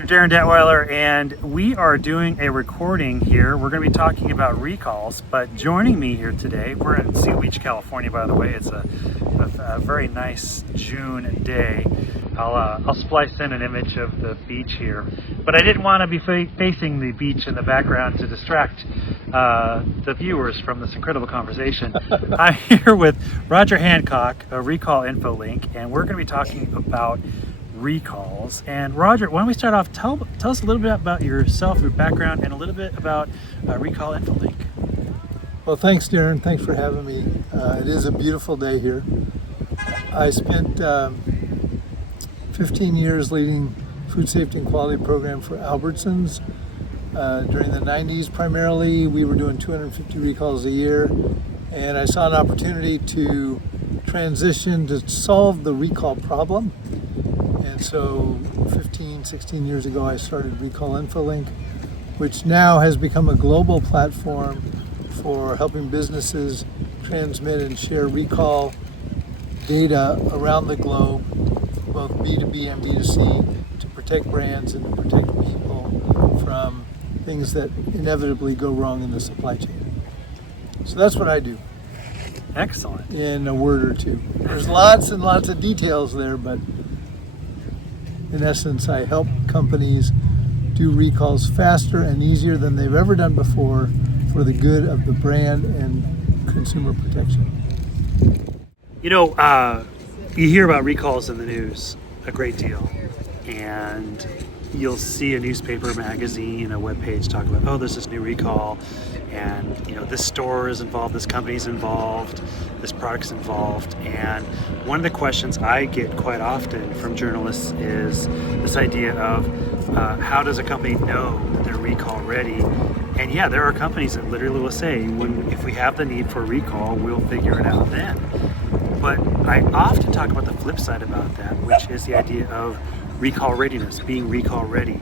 Dr. Darin Detwiler, and we are doing a recording here. We're going to be talking about recalls, but joining me here today, we're in Seal Beach, California, by the way. It's a very nice June day. I'll splice in an image of the beach here, but I didn't want to be facing the beach in the background to distract the viewers from this incredible conversation. I'm here with Roger Hancock, a Recall InfoLink, and we're going to be talking about recalls. And Roger, why don't we start off, tell us a little bit about yourself, your background, and a little bit about Recall InfoLink. Well, thanks, Darin. Thanks for having me. It is a beautiful day here. I spent 15 years leading food safety and quality program for Albertsons. During the 90s primarily, we were doing 250 recalls a year, and I saw an opportunity to transition to solve the recall problem. And so 16 years ago, I started Recall InfoLink, which now has become a global platform for helping businesses transmit and share recall data around the globe, both B2B and B2C, to protect brands and to protect people from things that inevitably go wrong in the supply chain. So that's what I do. Excellent. In a word or two. There's lots and lots of details there, but in essence, I help companies do recalls faster and easier than they've ever done before for the good of the brand and consumer protection. You know, you hear about recalls in the news a great deal, and you'll see a newspaper, magazine, a webpage talk about, oh, there's this new recall, and you know, this store is involved, this company's involved, this product's involved. And one of the questions I get quite often from journalists is this idea of how does a company know that they're recall ready? And yeah, there are companies that literally will say, if we have the need for a recall, we'll figure it out then. But I often talk about the flip side about that, which is the idea of recall readiness, being recall ready.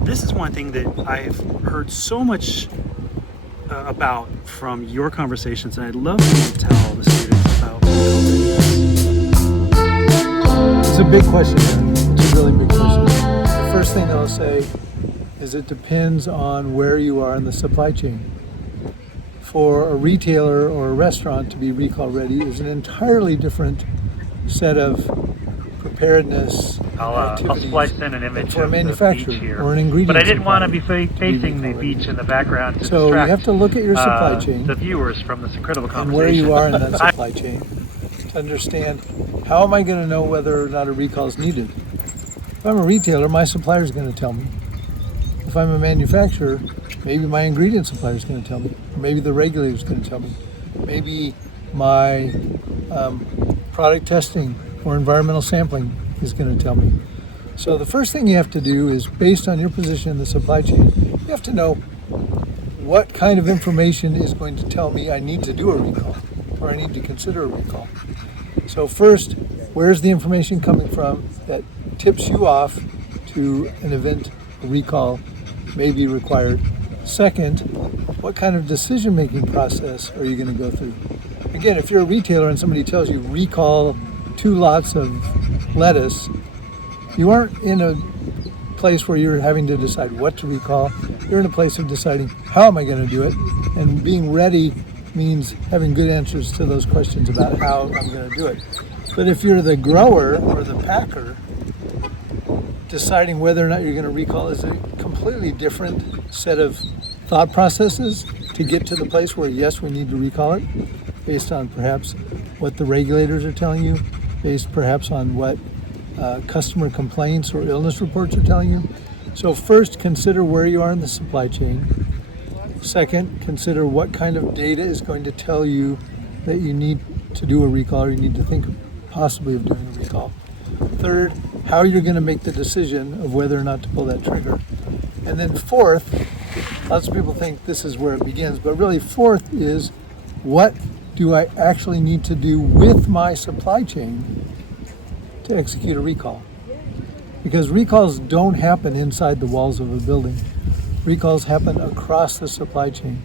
This is one thing that I've heard so much about from your conversations, and I'd love for you to tell the students about recall readiness. It's a big question, man. It's a really big question. The first thing I'll say is it depends on where you are in the supply chain. For a retailer or a restaurant to be recall ready is an entirely different set of preparedness I'll splice in an image for a of manufacturer the beach here, or an ingredient. but I didn't want to be facing the beach in the background to so distract you have to look at your supply chain, the viewers from this incredible conversation. and where you are in that supply chain to understand how am I going to know whether or not a recall is needed. If I'm a retailer, my supplier is going to tell me. If I'm a manufacturer, maybe my ingredient supplier is going to tell me. Or maybe the regulator is going to tell me. Maybe my product testing or environmental sampling is going to tell me. So the first thing you have to do is, based on your position in the supply chain, you have to know what kind of information is going to tell me I need to do a recall or I need to consider a recall. So first, where's the information coming from that tips you off to an event, a recall may be required? Second, what kind of decision-making process are you going to go through? Again, if you're a retailer and somebody tells you recall 2 lots of lettuce, you aren't in a place where you're having to decide what to recall. You're in a place of deciding how am I going to do it, and being ready means having good answers to those questions about how I'm going to do it. But if you're the grower or the packer, deciding whether or not you're going to recall is a completely different set of thought processes to get to the place where, yes, we need to recall it, based on perhaps what the regulators are telling you, based perhaps on what customer complaints or illness reports are telling you. So first, consider where you are in the supply chain. Second, consider what kind of data is going to tell you that you need to do a recall or you need to think possibly of doing a recall. Third, how you're going to make the decision of whether or not to pull that trigger. And then fourth, lots of people think this is where it begins, but really fourth is, what do I actually need to do with my supply chain to execute a recall? Because recalls don't happen inside the walls of a building. Recalls happen across the supply chain.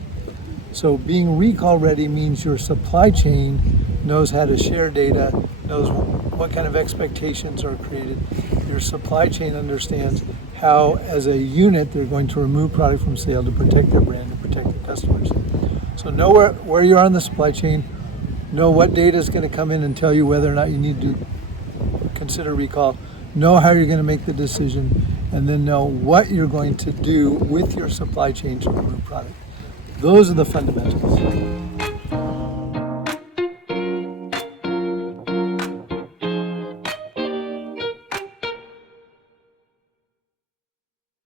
So being recall ready means your supply chain knows how to share data, knows what kind of expectations are created. Your supply chain understands how, as a unit, they're going to remove product from sale to protect their brand, to protect their customers. So know where you are in the supply chain, know what data is going to come in and tell you whether or not you need to consider recall, know how you're going to make the decision, and then know what you're going to do with your supply chain to remove product. Those are the fundamentals.